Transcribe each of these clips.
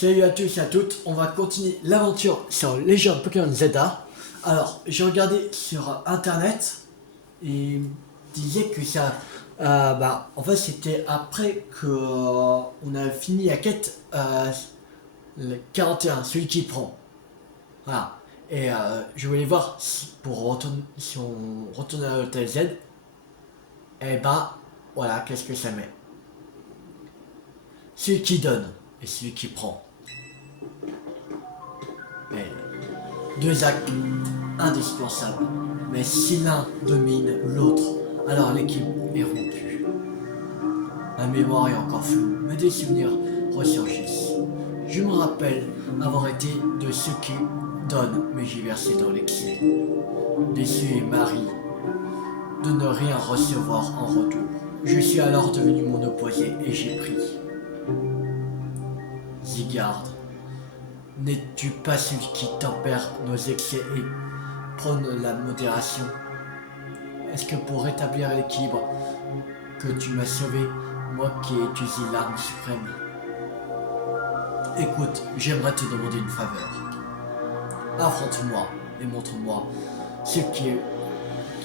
Salut à tous et à toutes, on va continuer l'aventure sur Legend Pokémon Zelda. Alors, j'ai regardé sur internet et il me disait que ça. En fait, c'était après que on a fini la quête le 41, celui qui prend. Voilà. Et je voulais voir si, si on retourne à l'hôtel Z, et voilà, qu'est-ce que ça met. Celui qui donne et celui qui prend. Et deux actes indispensables. Mais si l'un domine l'autre, alors l'équipe est rompue. Ma mémoire est encore floue, mais des souvenirs ressurgissent. Je me rappelle avoir été de ceux qui donnent, mais j'ai versé dans l'excès. Déçu et Marie de ne rien recevoir en retour. Je suis alors devenu mon opposé et j'ai pris. Zygarde, n'es-tu pas celui qui tempère nos excès et prône la modération? Est-ce que pour rétablir l'équilibre que tu m'as sauvé, moi qui ai utilisé l'arme suprême? Écoute, j'aimerais te demander une faveur. Affronte-moi et montre-moi ce qui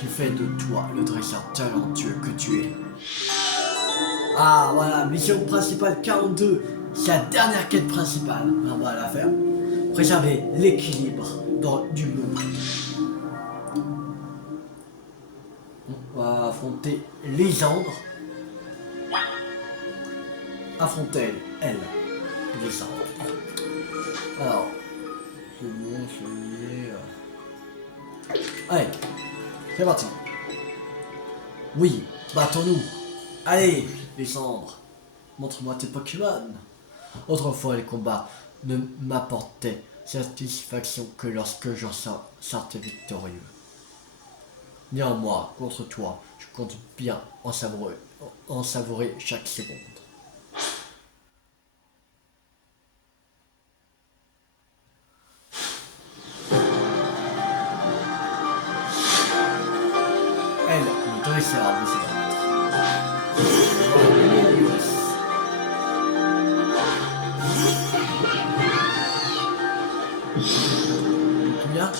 fait de toi le dresseur talentueux que tu es. Ah voilà, mission principale 42, c'est la dernière quête principale. On va la faire. Préserver l'équilibre du monde. On va affronter Lysandre. Affronter elle, Lysandre. Alors, c'est bon, allez, c'est parti. Oui, battons-nous. Allez, Lysandre, montre-moi tes Pokémon. Autrefois, les combats ne m'apportaient satisfaction que lorsque j'en sortais victorieux. Néanmoins, contre toi, je compte bien en savourer chaque seconde. Elle, le dresseur de ses combien?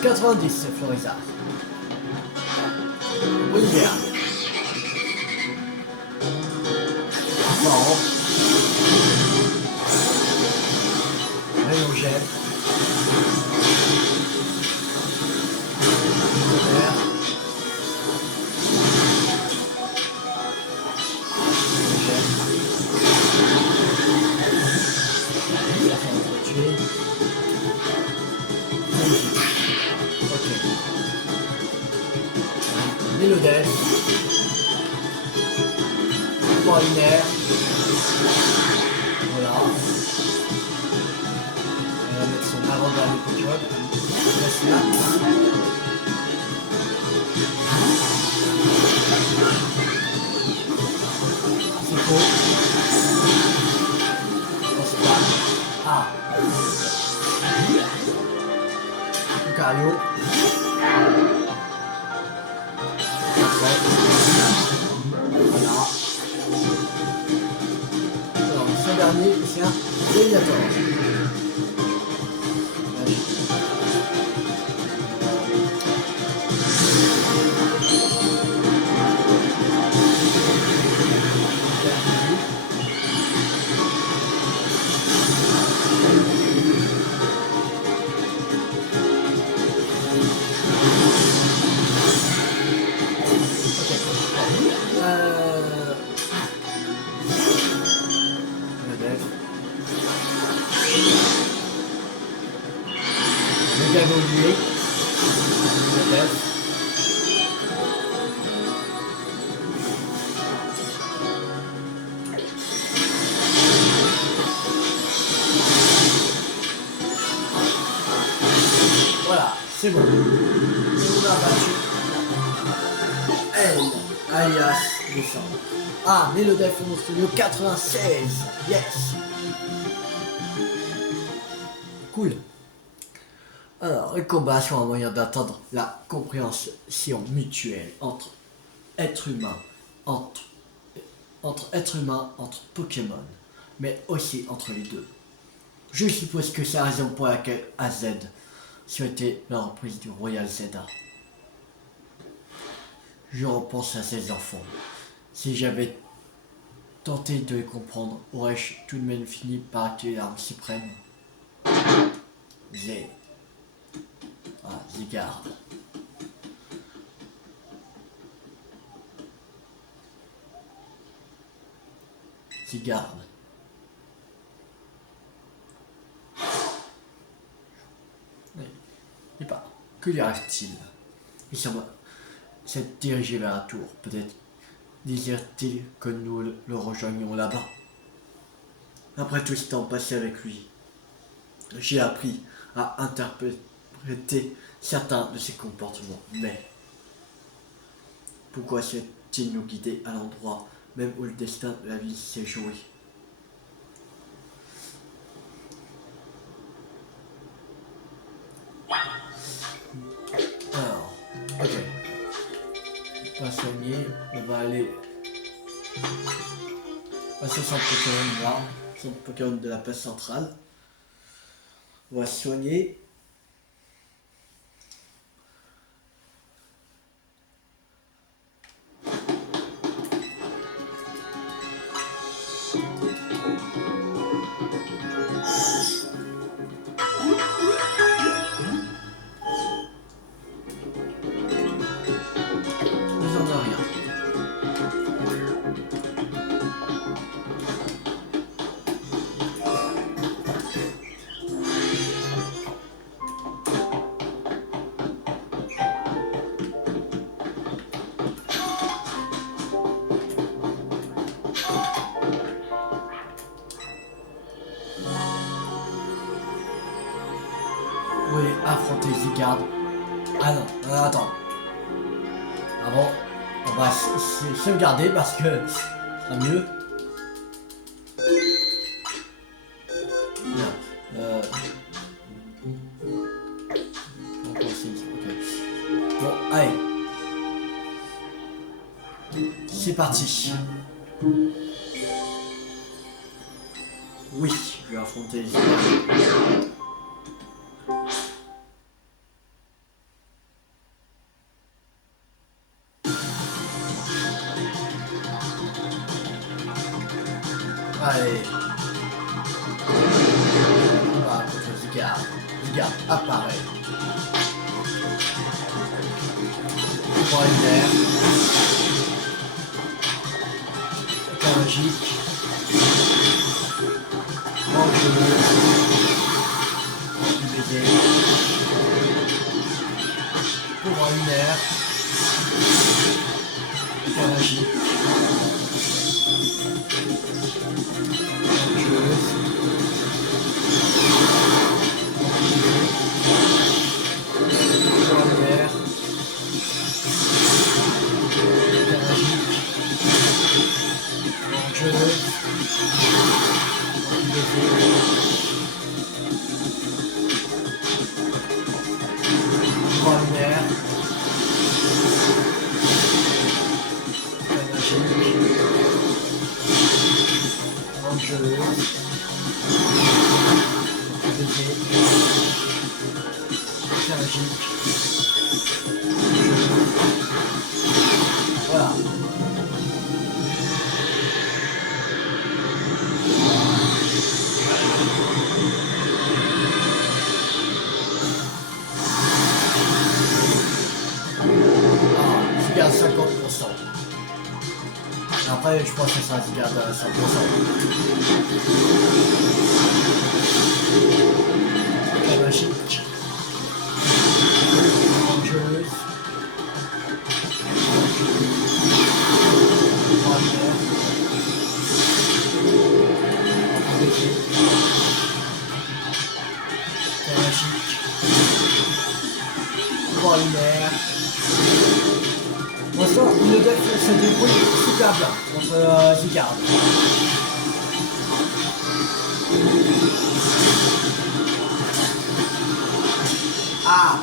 « 90, Florizard. Olivier. Marrant. Rayon gel. Vert. Gel. Ça va me tuer. Mélodène, Polinaire, voilà. Elle va mettre son avant-dernier Pokémon, Resmax. C'est beau. Ah. Lucario. Voilà. Alors, ce dernier, c'est un Venator. Évoluer. c'est bon. On a battu elle, alias Descend. Ah, mais le défense, le 96. Yes. Cool. Alors, les combats sont un moyen d'atteindre la compréhension mutuelle entre êtres humains, entre êtres humains, entre Pokémon, mais aussi entre les deux. Je suppose que c'est la raison pour laquelle AZ souhaitait la reprise du Royal Zelda. Je repense à ces enfants. Si j'avais tenté de les comprendre, aurais-je tout de même fini par activer l'arme suprême? Z. Ah, Zygarde. Zygarde. Et pas. Que lui arrive-t-il? Il semble s'être dirigé vers la tour. Peut-être désire-t-il que nous le rejoignions là-bas. Après tout ce temps passé avec lui, j'ai appris à interpréter certains de ses comportements. Mais pourquoi souhaite-t-il nous guider à l'endroit même où le destin de la vie s'est joué? Alors, ok. Pas soigner, on va aller passer son Pokémon là, son Pokémon de la place centrale. On va soigner. Oui, affronter Zygarde. Ah non, attends. Ah bon, on va sauvegarder parce que ça sera mieux. Bien. Ok. Bon, allez. C'est parti. Oui, je vais affronter Zygarde. Allez. On va contre Zygarde. Zygarde apparaît. Pouvoir lunaire. Aucun magique. Dangereux. Anti-baiser. Pouvoir lunaire. Aucun magique. Voilà. Je garde 50%. Après, je pense que ça se garde à 100%. La magique. Dangereuse. se débrouille super bien contre Zygarde. Ah!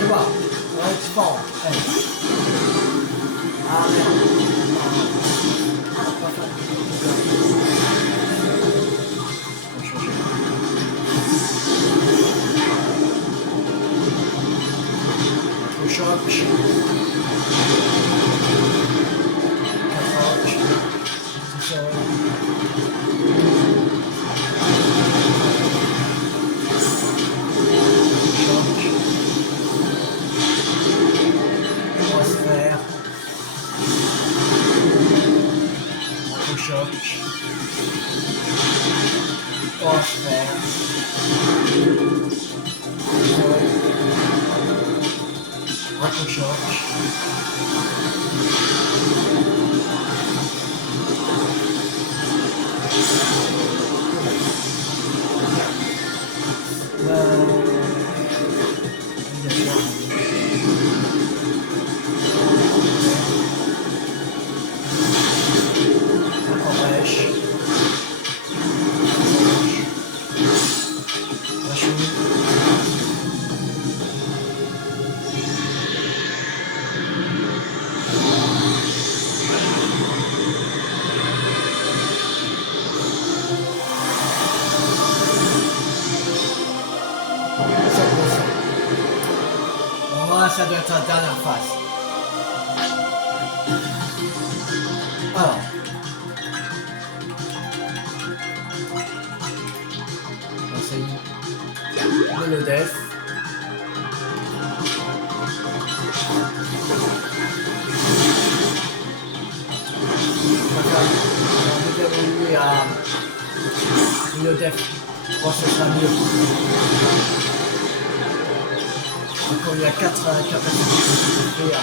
C'est bon, ouais, tu pars. Allez. Ah merde. On va pas faire. On va changer. Le choc. 4 roches. C'est ça. Ça doit être la dernière phase. Alors. C'est le def. On va évoluer à le def. Je pense que ce sera mieux. Donc il y a 4 capacités à...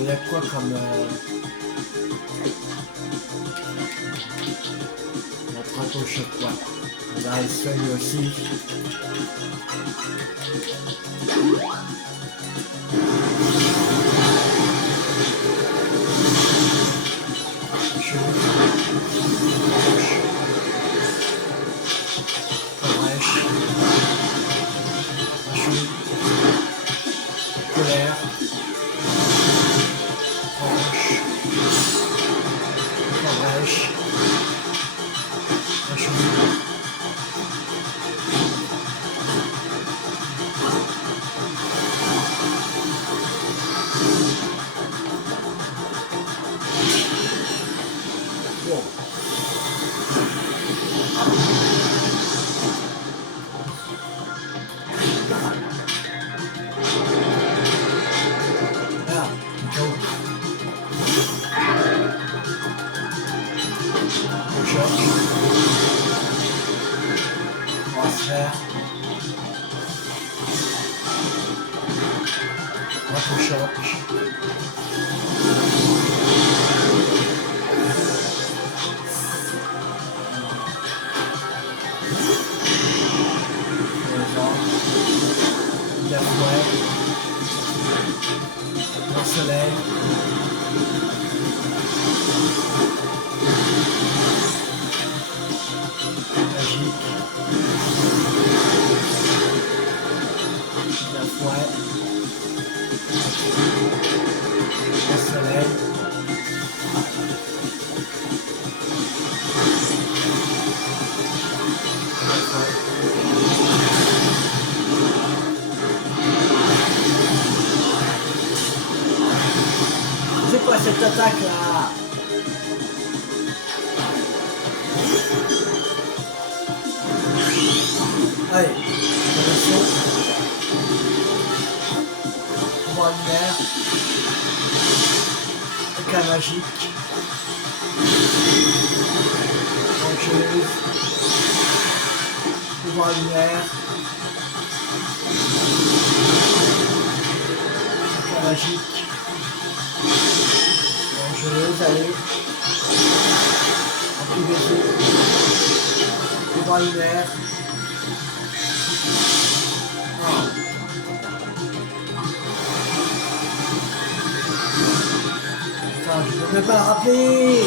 Il y a quoi comme... Notre choc, quoi. On a le seuil aussi. là. Allez, attention. Pouvoir lunaire. Éclat magique. Dangereuse. Pouvoir lunaire. Éclat magique. Dangereuse, allez. Un petit baiser. Pouvoir lunaire. Je ne peux même pas le rappeler.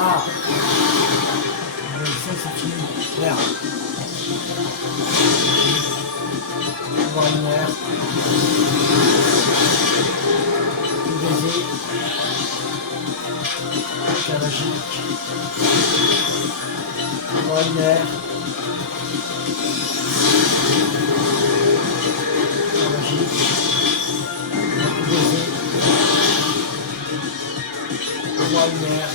Ah, ça c'est fini. Merde. Voir une lumière. Baiser. Éclat magique. Voir une lumière. Éclat magique. Baiser. Voir une lumière.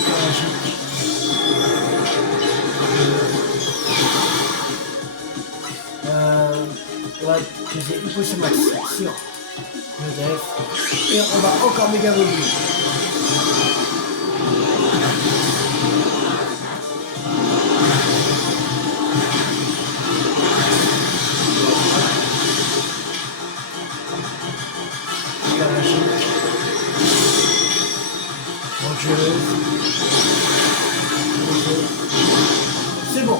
Éclat magique. Ouais, j'ai une potion max sur le def. Et on va encore méga volume. La magique. Dangereuse. C'est bon.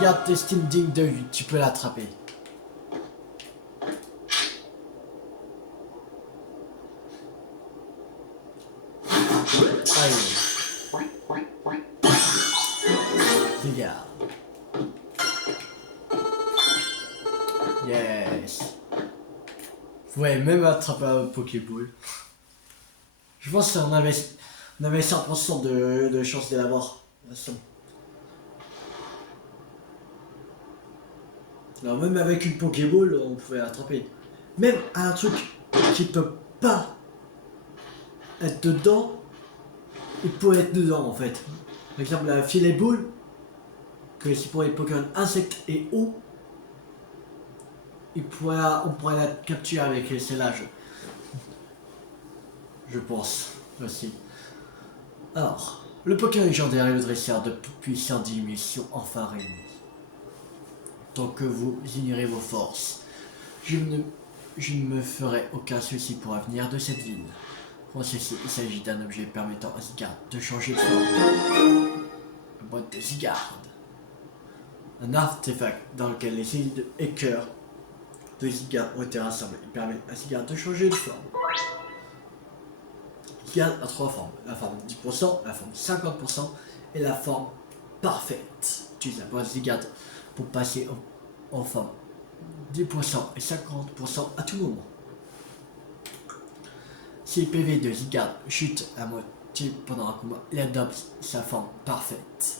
Garde tes styles dignes de lui, tu peux l'attraper. Allez. Regarde. Yes. Vous pouvez même attraper un Pokéball. Je pense qu'on avait 100% de chance de l'avoir. Alors même avec une Pokéball, on pouvait l'attraper. Même un truc qui peut pas être dedans, il peut être dedans en fait. Par exemple la filet boule, que c'est pour les Pokémon insectes et eau, on pourrait la capturer avec les scellages. Je pense aussi. Alors, le Pokémon légendaire et le dresseur de puissante diminution enfin réunis. Tant que vous ignorez vos forces, je ne me ferai aucun souci pour l'avenir de cette ville. Pour ceci, il s'agit d'un objet permettant à Zygarde de changer de forme. La boîte de Zygarde. Un artefact dans lequel les îles et cœurs de Zygarde ont été rassemblés. Il permet à Zygarde de changer de forme. Zygarde a 3 formes. La forme 10%, la forme 50% et la forme parfaite. Utilise la boîte Zygarde pour passer en forme 10% et 50% à tout moment. Si le PV de Zygarde chute à moitié pendant un combat, il adopte sa forme parfaite.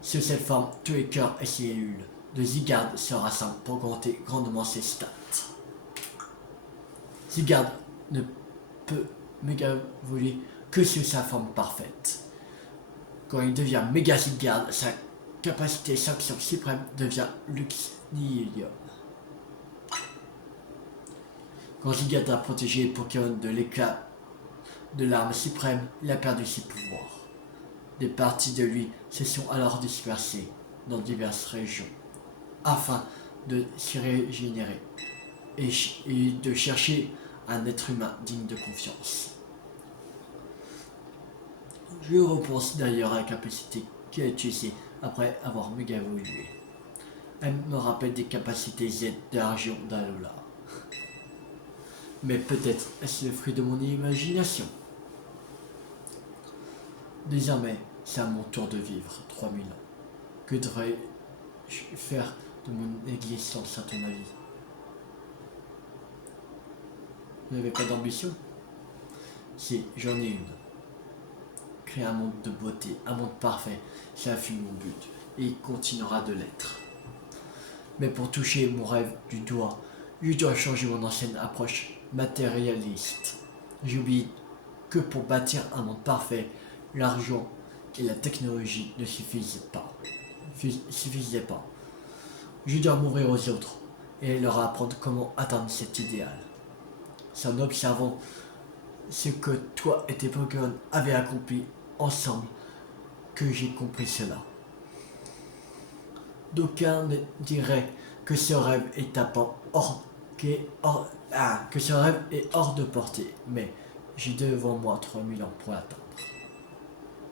Sur cette forme, tous les cœurs et cellules de Zygarde se rassemblent pour augmenter grandement ses stats. Zygarde ne peut méga évoluer que sur sa forme parfaite. Quand il devient méga Zygarde, sa capacité sanction suprême devient Luxnium. Quand Zygarde a protégé les Pokémon de l'éclat de l'arme suprême, il a perdu ses pouvoirs. Des parties de lui se sont alors dispersées dans diverses régions, afin de s'y régénérer et de chercher un être humain digne de confiance. Je repense d'ailleurs à la capacité qu'il a utilisée après avoir méga évolué. Elle me rappelle des capacités Z de la région d'Alola. Mais peut-être est-ce le fruit de mon imagination. Désormais, c'est à mon tour de vivre 3000 ans. Que devrais-je faire de mon existence à ton avis? Vous n'avez pas d'ambition? Si, j'en ai une. Créer un monde de beauté, un monde parfait, ça fut mon but, et il continuera de l'être. Mais pour toucher mon rêve du doigt, je dois changer mon ancienne approche matérialiste. J'oublie que pour bâtir un monde parfait, l'argent et la technologie ne suffisaient pas. Je dois m'ouvrir aux autres et leur apprendre comment atteindre cet idéal. C'est en observant ce que toi et tes Pokémon avaient accompli ensemble que j'ai compris cela. D'aucuns diraient que ce rêve est que ce rêve est hors de portée, mais j'ai devant moi 3000 ans pour l'atteindre.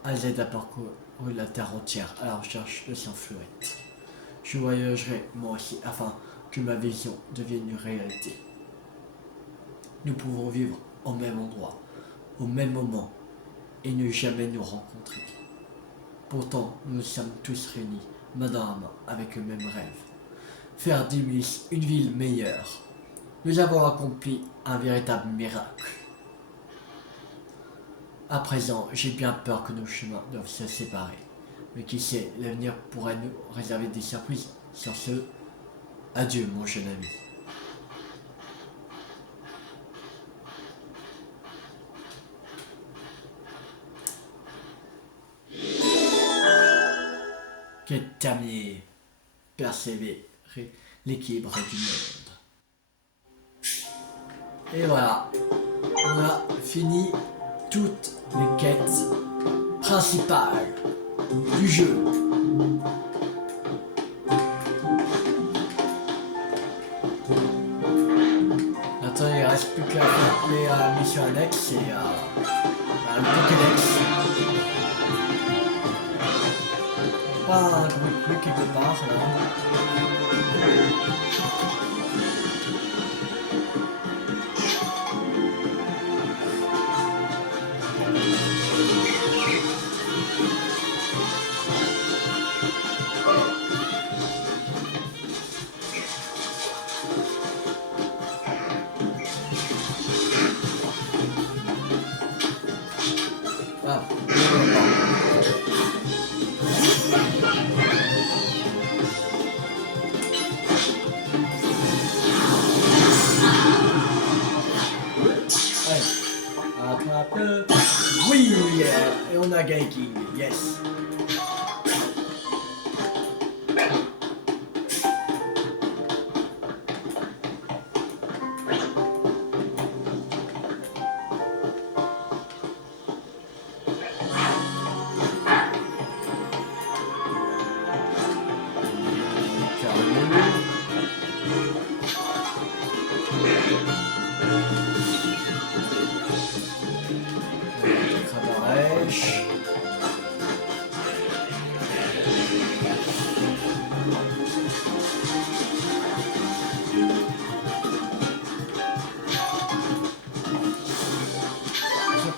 AZ a parcouru la terre entière à la recherche de son fluette. Je voyagerai moi aussi afin que ma vision devienne une réalité. Nous pouvons vivre au même endroit, au même moment, et ne jamais nous rencontrer. Pourtant, nous sommes tous réunis, main dans la main, avec le même rêve. Faire d'Imus une ville meilleure. Nous avons accompli un véritable miracle. À présent, j'ai bien peur que nos chemins doivent se séparer. Mais qui sait, l'avenir pourrait nous réserver des surprises. Sur ce, adieu mon jeune ami. Quête terminée. Persévérer l'équilibre du monde. Et voilà, on a fini toutes les quêtes principales du jeu. Maintenant, il ne reste plus qu'à faire les missions annexes et le Pokédex. Pas un bruit quelque part là. Oui, et on a Gaiking, yes.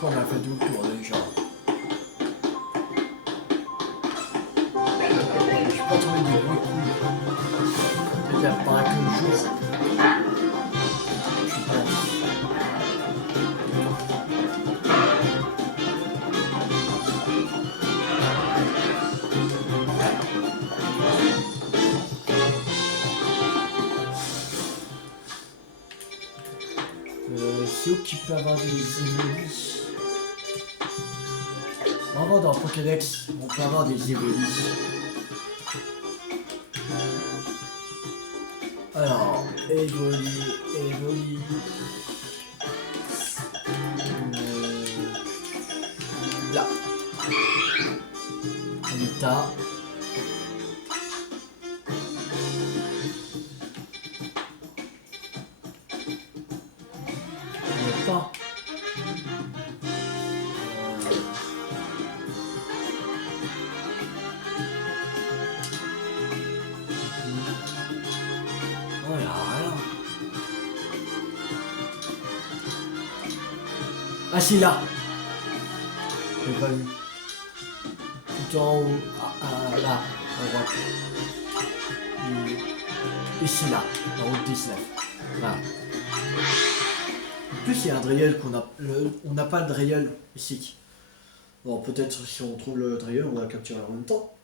On a fait tout le tour déjà. J'ai pas trouvé de bruit cool. Peut-être pas que le jour. Je pense. C'est où qu'il peut avoir des évolutions? Vraiment dans Pokédex, on peut avoir des évolutions. Alors, évolue. Là. L'état. Pas. Oh, y a rien. Ah si, là. J'ai pas vu. Tout en haut. Là, à droite. Ici, là. En haut de 19. Voilà. plus, il y a un Dreyel on n'a pas le Dreyel ici. Bon, peut-être si on trouve le Dreyel, on va le capturer en même temps.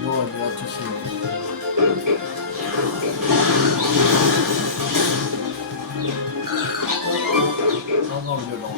Non, il y a tout vraiment violent.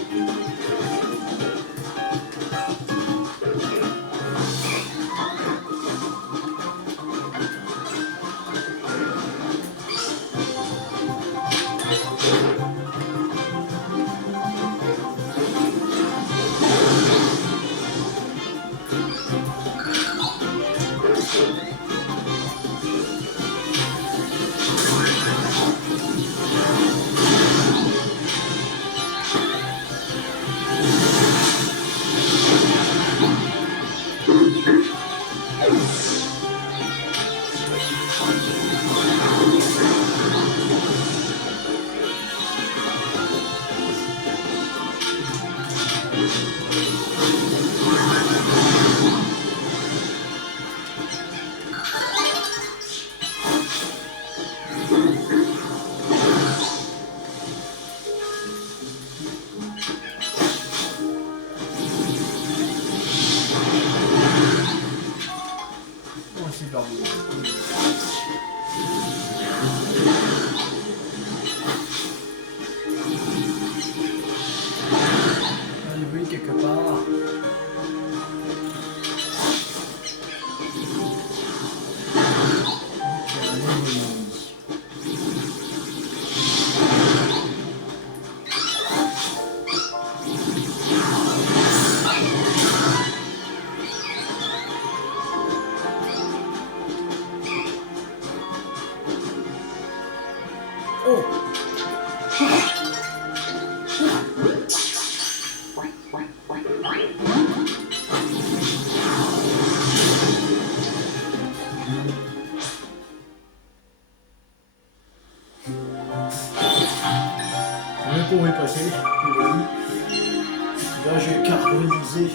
Oh, c'est super beau. Allez, oui, quelque part. Je pourrais passer, là j'ai carbonisé.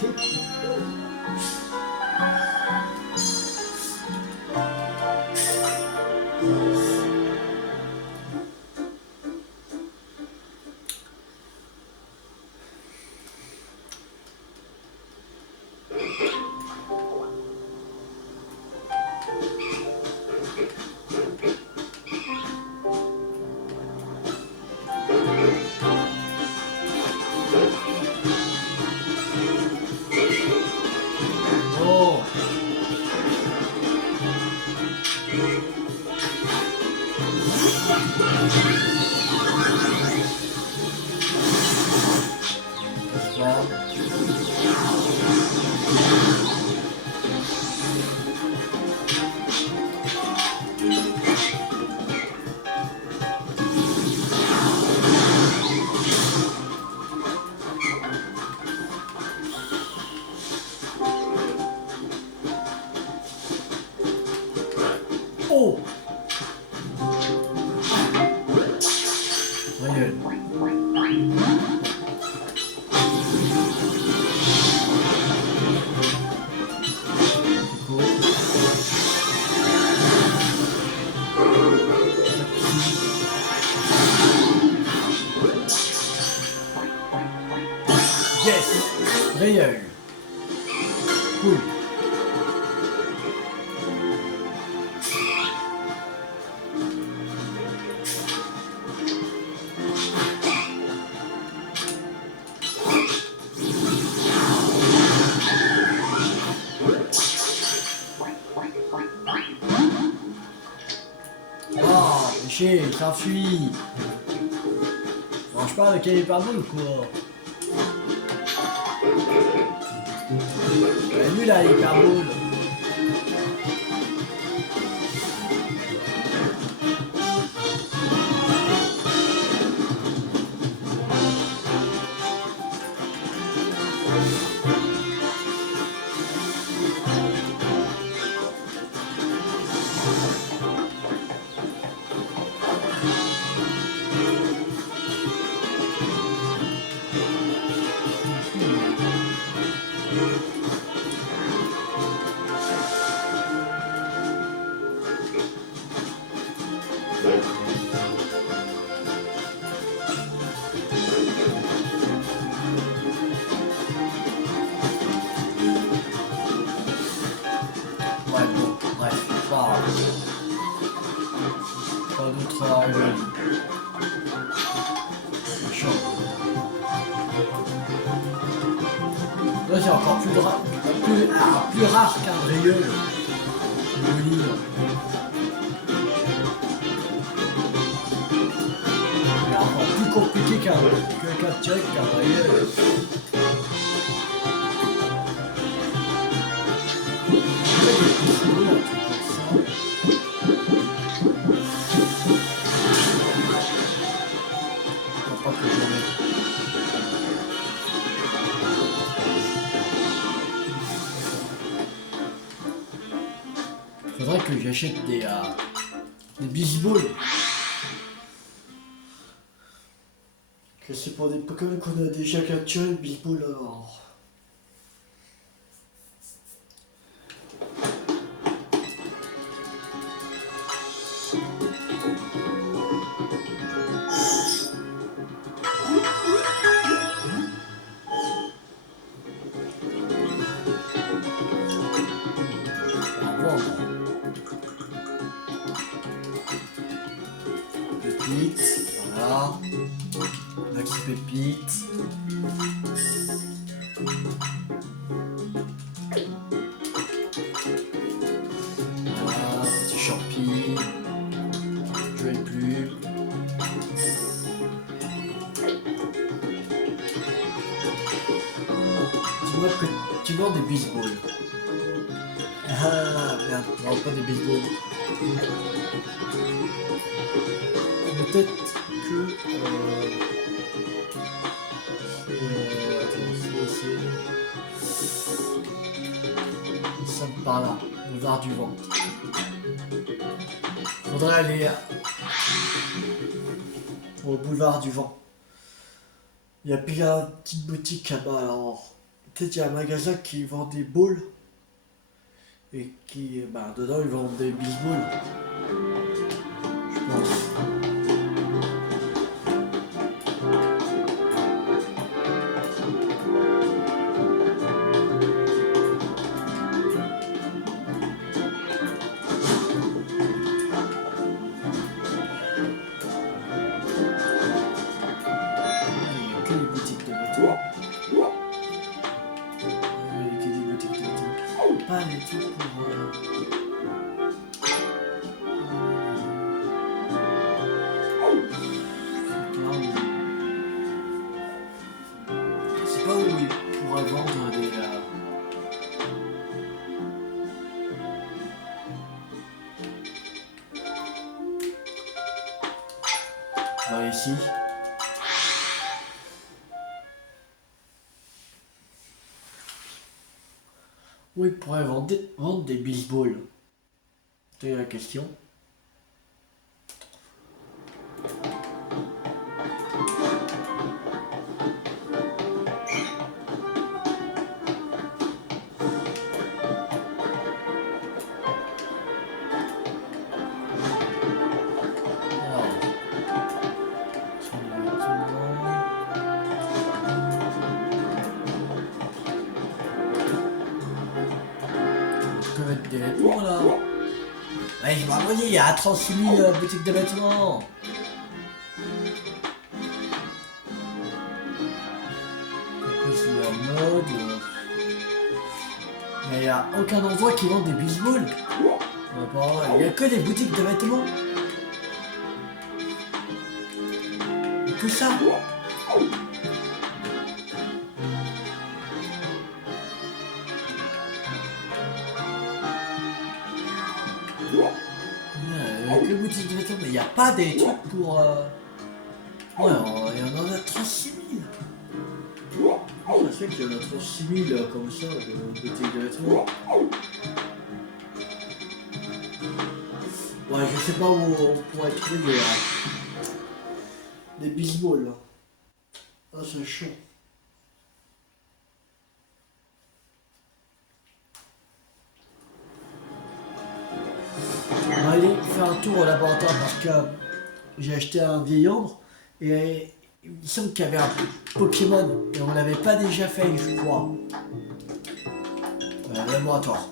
Oh! Regarde. Yes! Regarde. Cool. tricher, il s'enfuit. Mange pas avec les hyperboles quoi. Elle est nulle la hyperbole. Ouais, bon, bref, pas d'autres règles. C'est chaud. Là, c'est encore plus rare qu'un rayeux. Oui. C'est encore plus compliqué qu'un check, qu'un rayeux. Faudrait que j'achète des baseballs. Que c'est pour des Pokémon qu'on a déjà capturé le baseball alors. Pépite, voilà. Maxi pépite. Voilà, petit champi. Jolie plume. Dis-moi que tu vends des baseballs. Ah merde, non pas des baseballs. Peut-être que attends, ça me parle là, boulevard du vent. Faudrait aller au boulevard du vent. Il y a plein de petites boutiques là-bas. Alors peut-être il y a un magasin qui vend des balls et qui, bah, dedans ils vendent des baseballs. Je pense. Pas les trucs pour c'est pas où ils pourraient vendre des voilà, ici. Où ils pourraient vendre des baseballs? C'est la question. Des vêtements là. Ouais, je m'en il y a 36 000 boutiques de vêtements. C'est la mode. Mais il n'y a aucun endroit qui vend des baseballs. Il n'y a que des boutiques de vêtements. que ça. Avec le boutique de vêtements, mais il n'y a pas des trucs pour... Ouais, il y en a 36 000. Ça se fait qu'il y en a 36 000 comme ça, de boutiques de vêtements. Ouais, je sais pas où on pourrait trouver des baseballs là. Ah, c'est chaud. On va aller faire un tour au laboratoire parce que j'ai acheté un vieil ombre et il me semble qu'il y avait un Pokémon et on l'avait pas déjà fait, je crois. Laboratoire.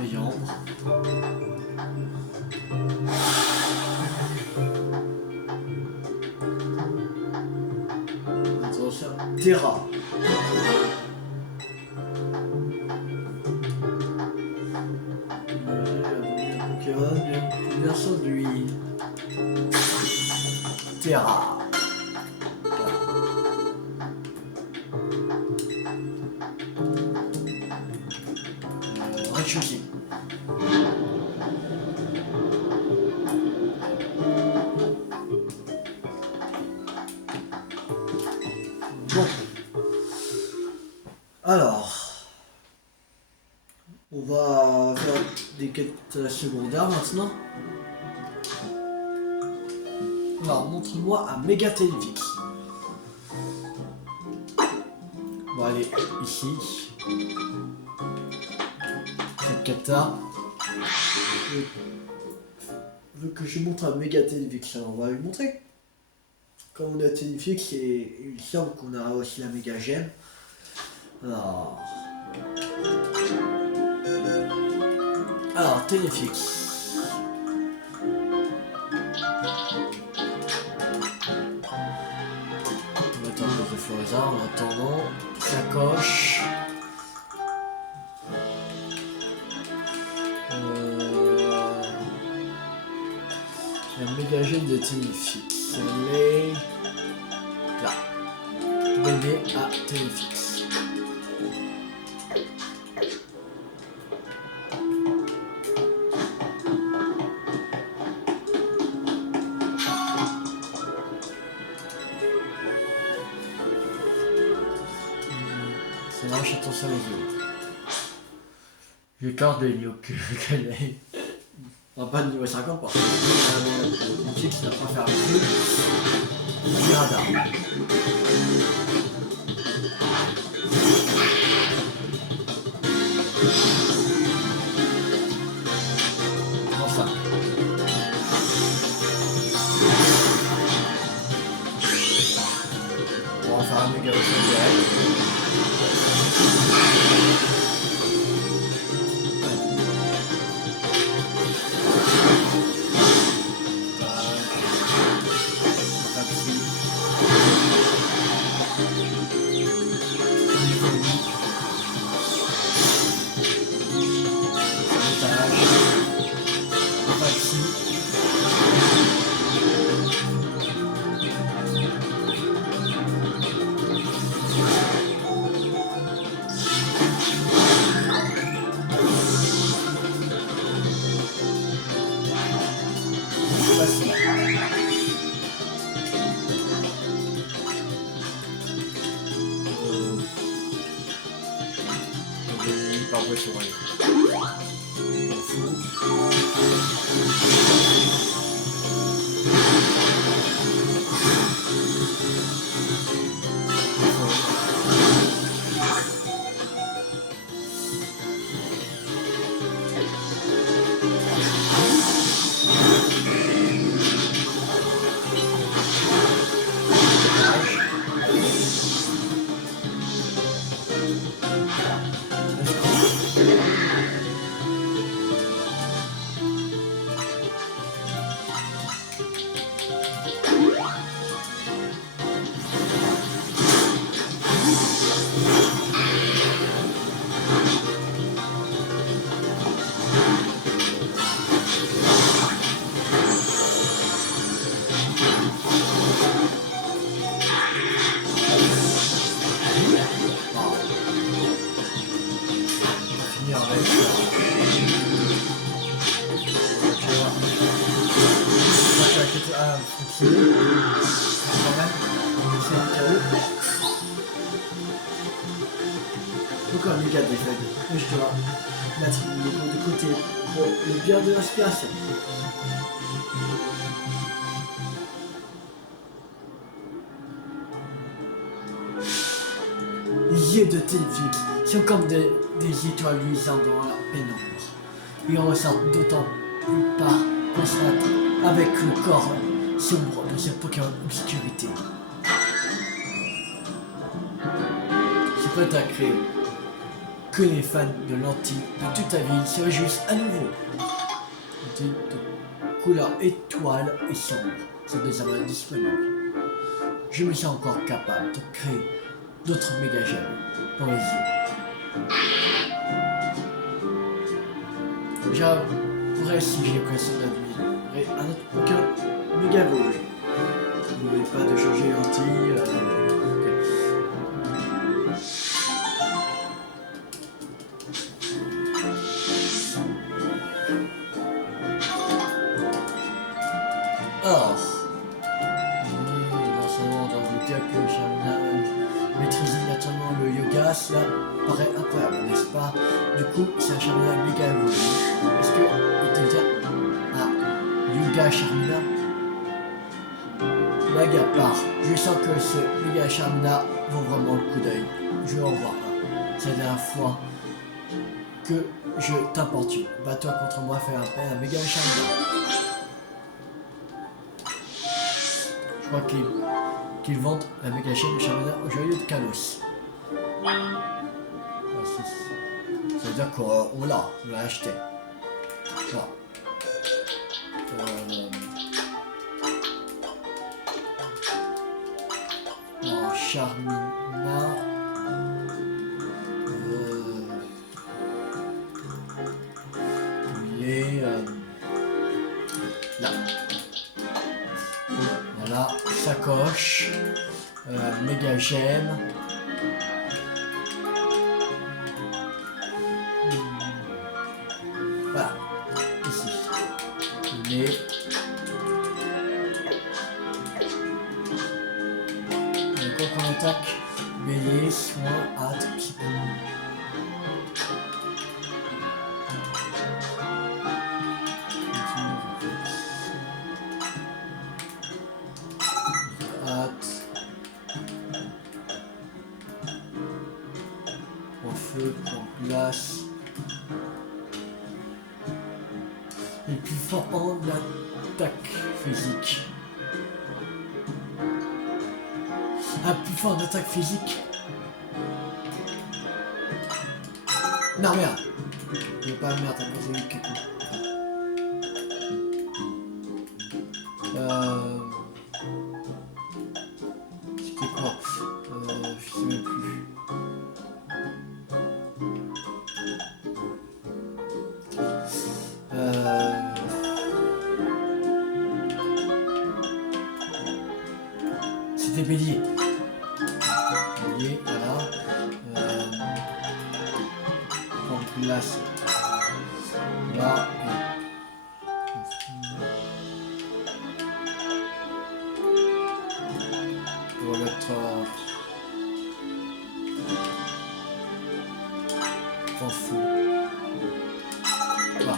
Vieil ombre. Terra. Pokémon, une version de lui. Terra. Rez-de-chaussée. Bon. Alors, on va faire des quêtes secondaires maintenant. Alors, montre-moi un méga téléfixe. On va aller ici. Cette quête-là. Je veux que je montre un méga téléfixe. Alors, on va lui montrer. Comme on a téléfixe, et il semble qu'on a aussi la méga gemme. Alors, téléfixe. On va attendre le Floreza en attendant. Sacoche. La méga gemme de téléfixe. Elle est là. Donner à téléfixe. Ça marche, attention aux yeux. J'ai peur de Nioh qu'elle est. On va pas de niveau 50 parce que une fixe n'a pas faire le feu. Du radar. Enfin. On va faire un méga ressort direct. fonctionner. Quand même, c'est un chaos. Encore un méga défaite. Je dois mettre le logo de côté pour le bien de l'inspiration. Les yeux de Tilvik sont comme des étoiles luisantes dans la pénombre. Ils ressortent d'autant plus par contraste avec le corps sombre de ce Pokémon obscurité. Je peux t'accréer que les fans de lentilles de toute ta ville se réjouissent à nouveau. De couleur étoile et sombre sont désormais disponibles. Je me sens encore capable de créer d'autres méga gemmes pour les yeux. J'avouerai si j'ai l'impression d'admirer un autre Pokémon méga évolué. N'oubliez pas de changer lentilles. Or, dans le dire que Charmina maîtrise naturellement le yoga, cela paraît incroyable, n'est-ce pas? Du coup, c'est un Charmina méga évolué. Est-ce que il te dit yoga Charmina? Blague à part, je sens que ce méga Charmina vaut vraiment le coup d'œil. Je vais en voir un. C'est la dernière fois que je t'importune. Bats-toi contre moi, fais appel à méga Charmina. Je crois qu'ils vendent la méga chaîne de Charmina au joyau de Kalos. Ah, ça veut dire qu'on l'a acheté. Voilà. Non, Charmina. Il est là. Voilà, sacoche, méga gemme. Voilà, ici. Il est. Quand on attaque, veillez, soin, hâte, psycho. Glace. Et plus fort en attaque physique. Ah, plus fort en attaque physique. Non, merde. Il pas merde, t'as posé le cul. C'était quoi? Je sais même plus. C'était bélier. Bélier, voilà. Donc là, c'est là. On va mettre en fou. Voilà.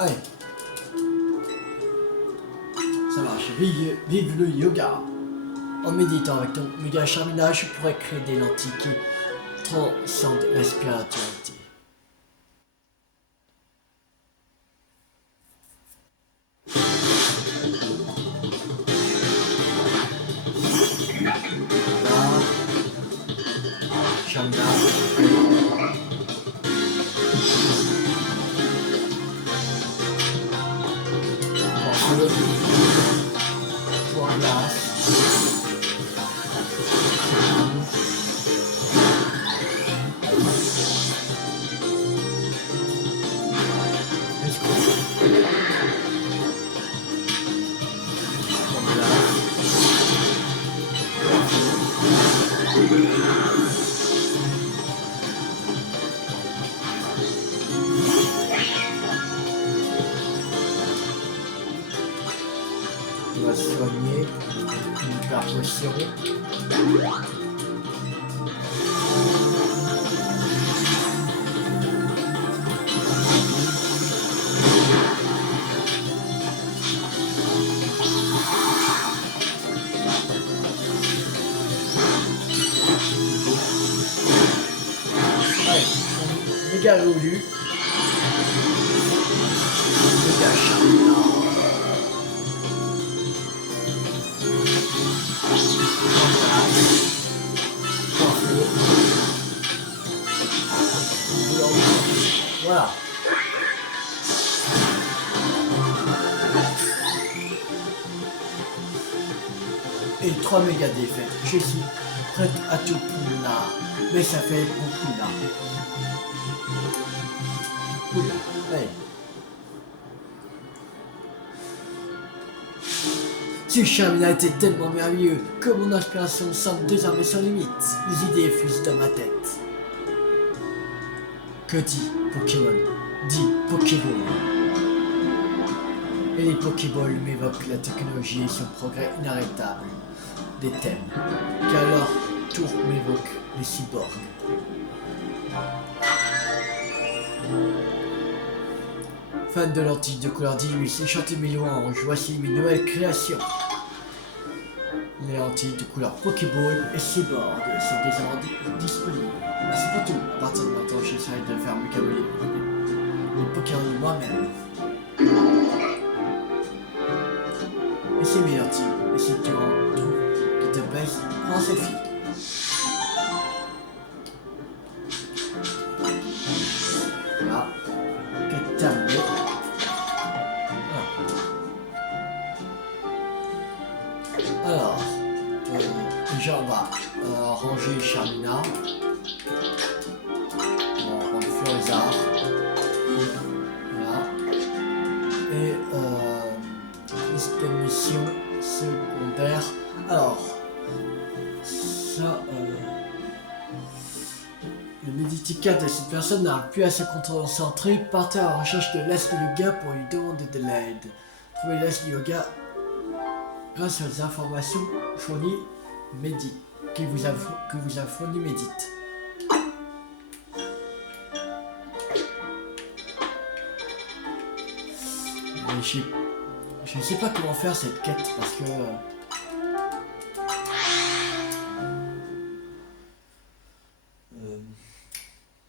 Allez. Ça marche. Vive le yoga. En méditant avec ton méga Charmina, je pourrais créer des lentilles qui transcendent la spiritualité. Charmina. Pour glace. super potion. Allez, méga évolue. Méga charme. Voilà. Et 3 méga défaites. Je suis prête à tout pour là. Mais ça fait beaucoup là. Oula, allez. Ce Charmina était tellement merveilleux que mon inspiration semble désormais sans limite. Les idées fusent dans ma tête. Que dit Pokémon? Dit Pokéball. Et les Pokéballs m'évoquent la technologie et son progrès inarrêtable. Des thèmes. Qu'alors, Tour m'évoque les cyborgs. Fan de lentilles de couleur diluée, chantez mes louanges, voici mes nouvelles créations. Les lentilles de couleur Pokéball et Cyborg sont désormais disponibles. Merci pour tout. À partir de maintenant, j'essaierai de faire mes cavaliers. Les Pokémon moi-même. Et c'est mes lentilles. Et si tu en trouves qui te plaisent, prends cette fille. Voilà. Que terminé. Alors, déjà on va ranger Charmina. On va prendre Florizard. Voilà. Et liste de missions secondaires. Alors, ça, le médicat de cette personne n'arrive plus à se concentrer. Partez à la recherche de Leslie Yoga pour lui demander de l'aide. Trouvez Leslie Yoga grâce aux informations fournies que vous a fourni Médite. Je ne sais pas comment faire cette quête parce que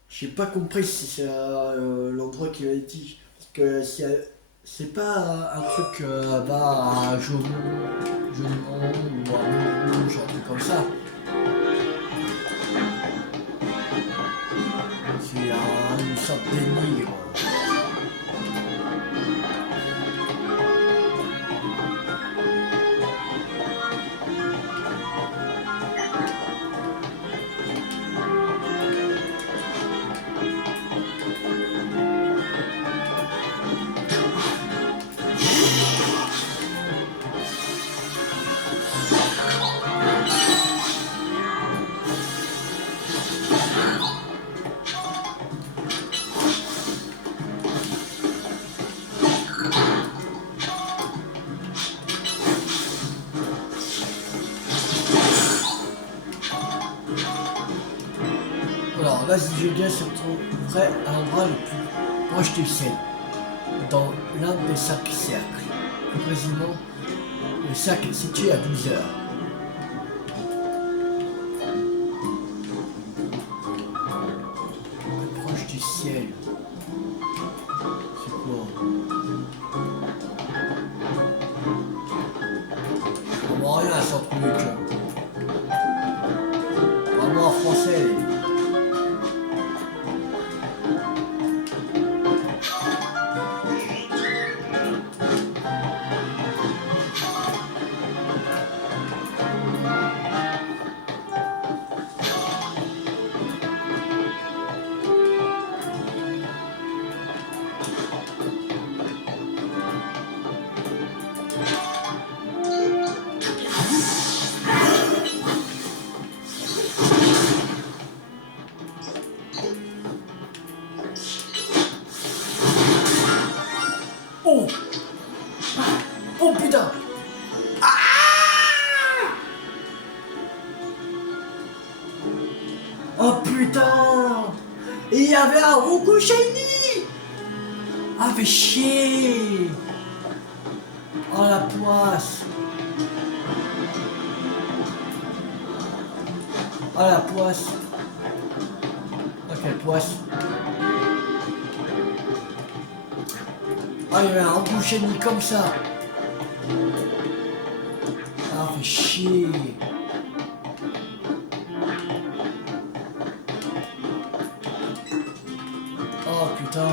j'ai pas compris si c'est l'endroit qui a dit que c'est pas un truc à jaune ou à rouge, un truc comme ça. C'est une sorte d'énigme. Alors là, Yoga se trouverait à l'endroit le plus proche du ciel, dans l'un des 5 cercles. Plus précisément, le cercle est situé à 12 heures. Plus proche du ciel. C'est quoi? Je comprends rien à ce truc. Vraiment en français. ça, Roku Shiny. Ah, fait chier. Oh, la poisse. Oh, la poisse. Oh, quelle poisse. Ah, il y avait un Roku Shiny comme ça. Ah, fait chier. Oh putain,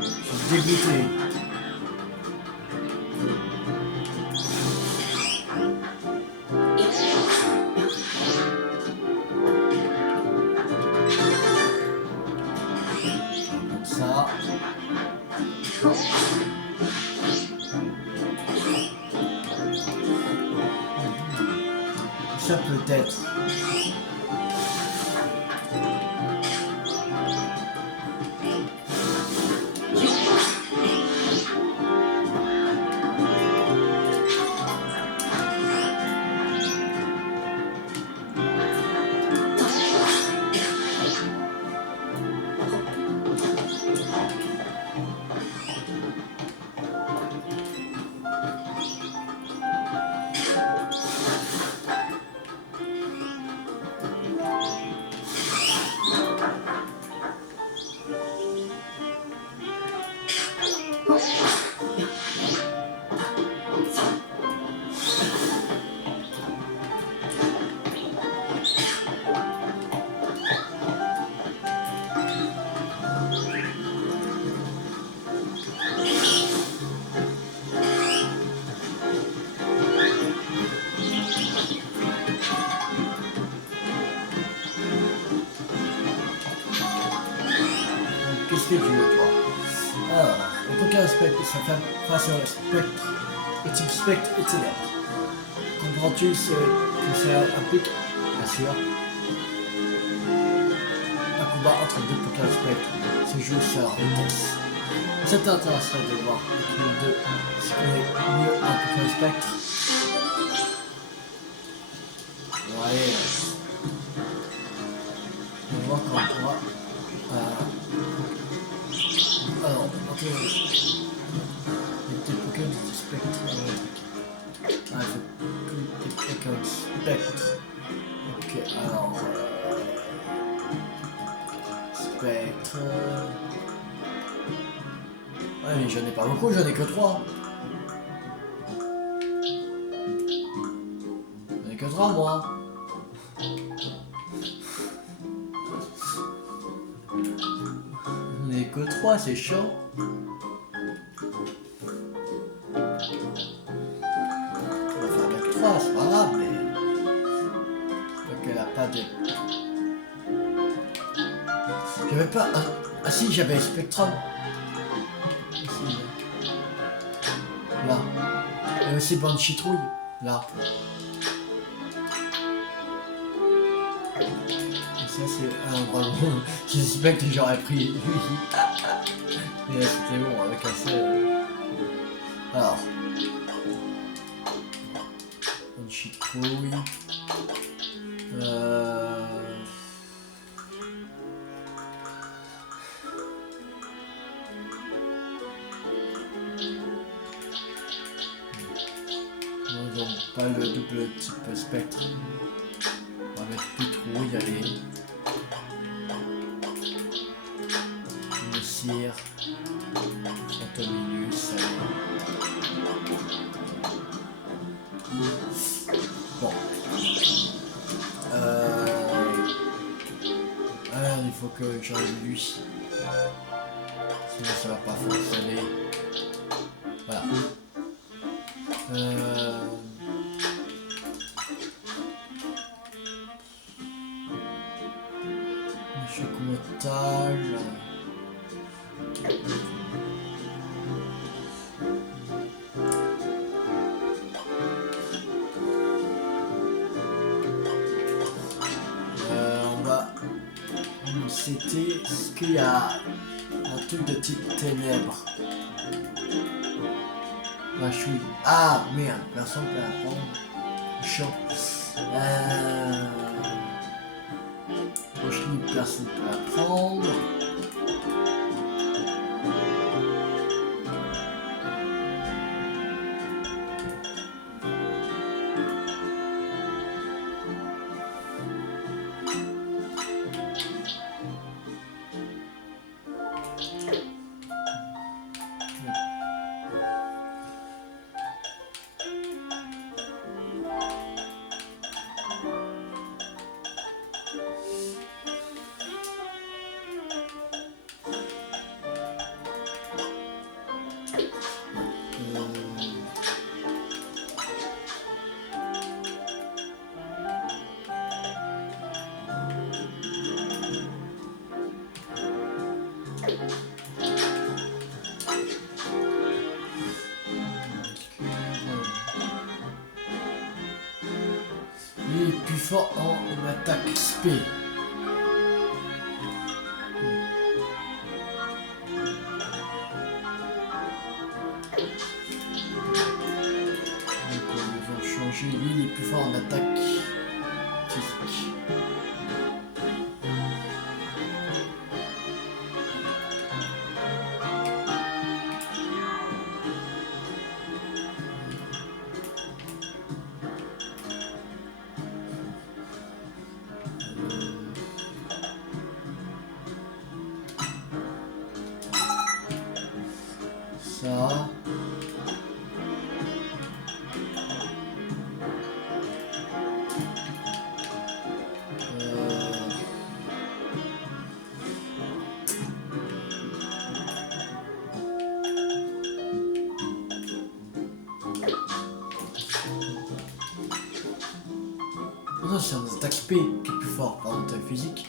je suis dégoûté. Comme ça. Ça peut-être. Qu'est-ce que tu veux, toi? Alors, le Pokémon Spectre, ça fait face au spectre, le type spectre est célèbre. Comprends-tu ce que ça implique? Bien sûr. Un combat entre deux Pokémon Spectre se joue sur vitesse. Ça t'intéresserait de voir entre les deux ce qu'on est mieux en Pokémon Spectre. Ouais. On va voir quand on pourra. Alors, ok. Les deux Pokémon du spectre. Ah, il faut plus des Pokémon spectre. Ok, alors. Spectre. Ouais, mais j'en ai pas beaucoup, j'en ai que 3. J'en ai que 3, moi. J'en ai que 3, c'est chaud. C'est pas grave, mais donc elle a pas de. J'avais pas. Ah si, j'avais Spectrum. Ici, là. Et aussi Bande Citrouille, là. Et ça c'est un bravo. Je suspecte que j'aurais pris lui. Mais là c'était bon avec un seul. Alors. Bande Citrouille. Non, pas le double type spectre. On va mettre Pitrouille, allez. Une cire. Fantominus, allez. Bon. Alors, il faut que j'enlève lui. Sinon ça va pas fonctionner. Voilà. Chocomotage. On va. C'était ce qu'il y a un truc de type ténèbres. Machouille. Ah merde, personne peut apprendre. Chaud. Prochaine personne peut apprendre. Lui est plus fort en attaque spé. Donc on va changer. Lui il est plus fort en attaque physique. Ça. Non, c'est un attaque spé qui est plus fort par en attaque physique.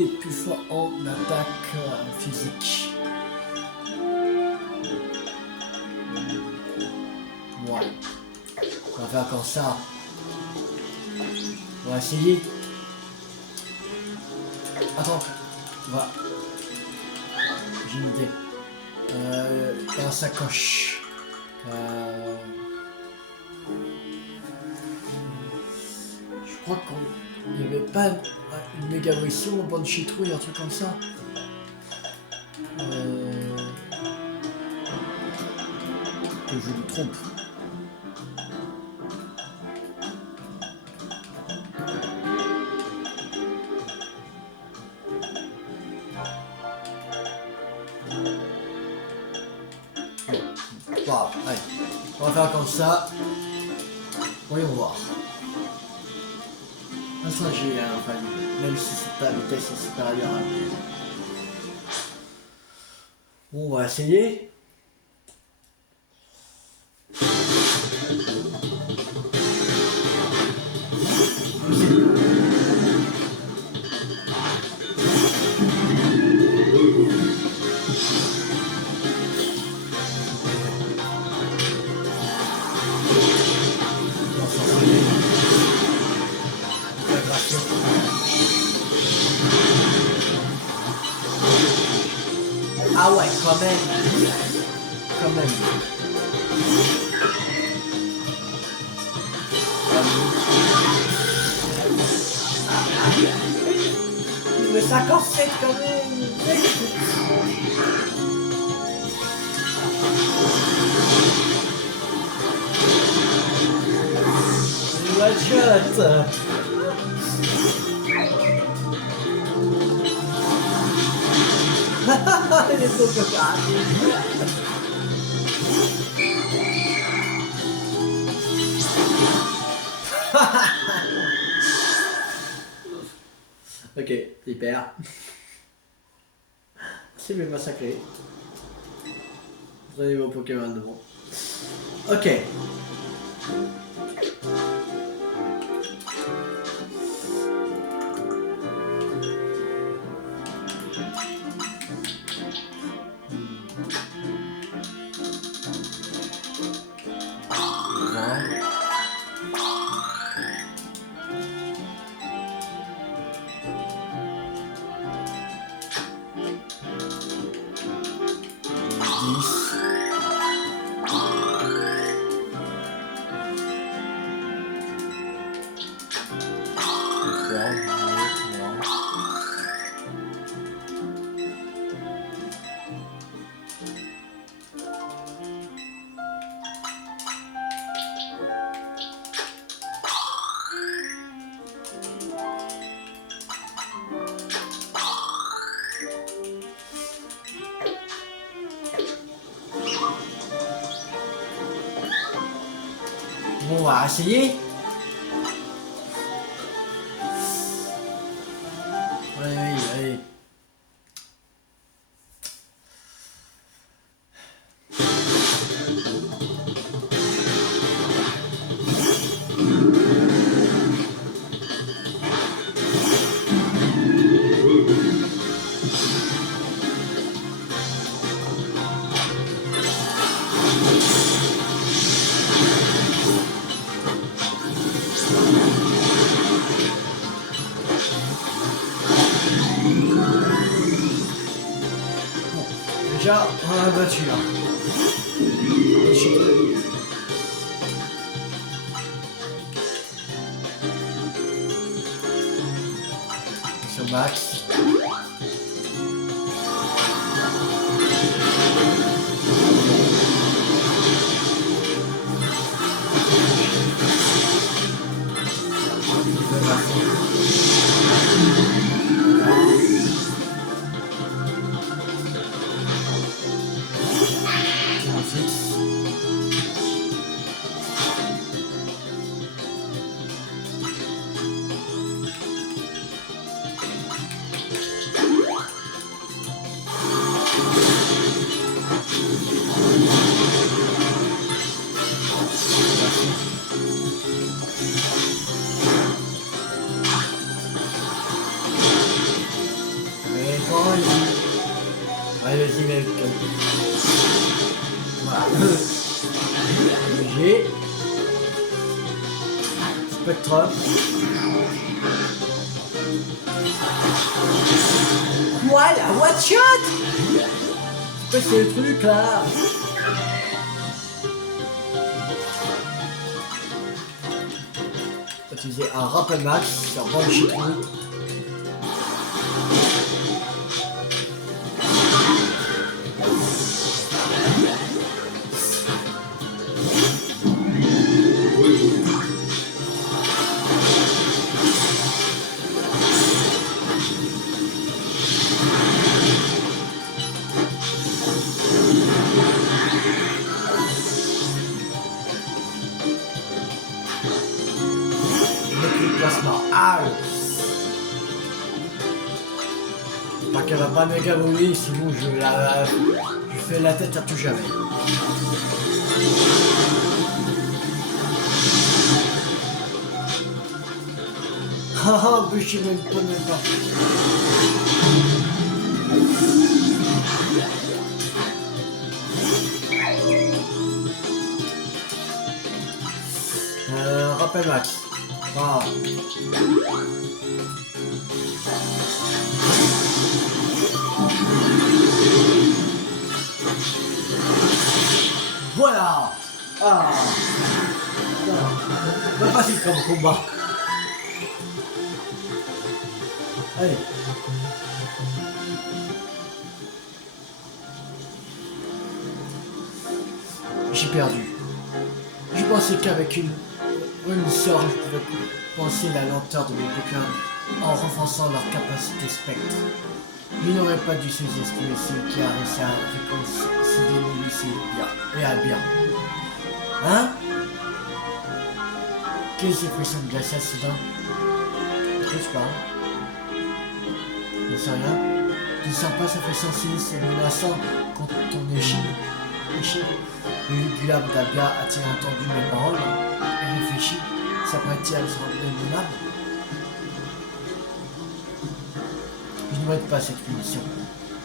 Est plus fort en attaque physique. Ouais. On va faire comme ça. On va essayer. Attends. Voilà. J'ai une idée. Dans la sacoche. Je crois qu'il n'y avait pas une méga munition, une bonne chitrouille, un truc comme ça. Que je me trompe. Wow, allez, on va faire comme ça. Voyons voir. Ça j'ai un infaillible, même si c'est pas vitesse supérieure à lui. Bon, on va essayer. Ah ouais, quand même. Quand même. Mais 57 quand même. One shot. Il est trop cocasse. Ok, hyper. C'est bien massacré. Vous avez vos Pokémon devant. Ok. Bon, on va essayer. Allez, allez. Déjà, on a battu là. Sur Max. Allez, vas-y, mec. Voilà. J'ai Spectre. Voilà, what shot. C'est quoi ce truc là? On va utiliser un rappel max sur Banshee. Pas qu'elle va pas méga mourir, sinon je fais la tête à tout jamais. Haha, mais je même pas. Rappel max. Ah. Voilà. Ah. Pas facile comme combat. Allez. J'ai perdu. Je pensais qu'avec une sort, je pouvais penser la lenteur de mes Pokémon en renforçant leur capacité spectre. Je n'aurais pas dû sous-estimer ceux qui a réussi à réconcilier Lucie et Albien. Hein? Qu'est-ce que c'est puissant de glacial soudain? Je sais pas. Je ne sais rien. Tu ne sens pas, ça fait sensible et menaçant quand on est chic. Le lugulable d'Albia a-t-il entendu mes paroles et réfléchi? S'apprête-t-il à se rendre menable? Je ne mérite pas cette punition.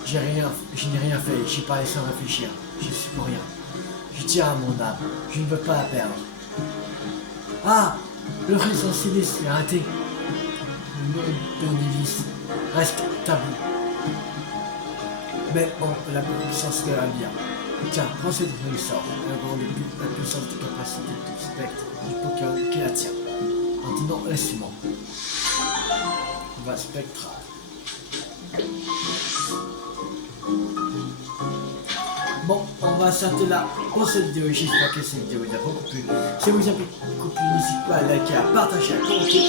Je n'ai rien fait, j'ai parlé sans réfléchir. Je suis pour rien. Je tiens à mon âme, je ne veux pas la perdre. Ah! Le raison sinistre est arrêté. Le nom de Nilis reste tabou. Mais bon, la puissance de Albia. Tiens, prends cette vraie sort. Elle rend la puissance de capacité du spectre du Pokémon qui la tient. Maintenant, laisse-moi. On va spectre. Bon, on va s'arrêter là pour cette vidéo. J'espère que cette vidéo vous a beaucoup plu. Si vous avez beaucoup plu, n'hésitez pas à liker, à partager, à commenter.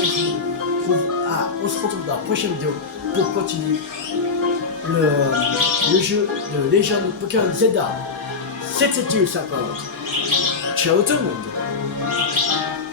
On se retrouve dans la prochaine vidéo pour continuer le jeu de légende Pokémon Zelda 750. Ciao tout le monde.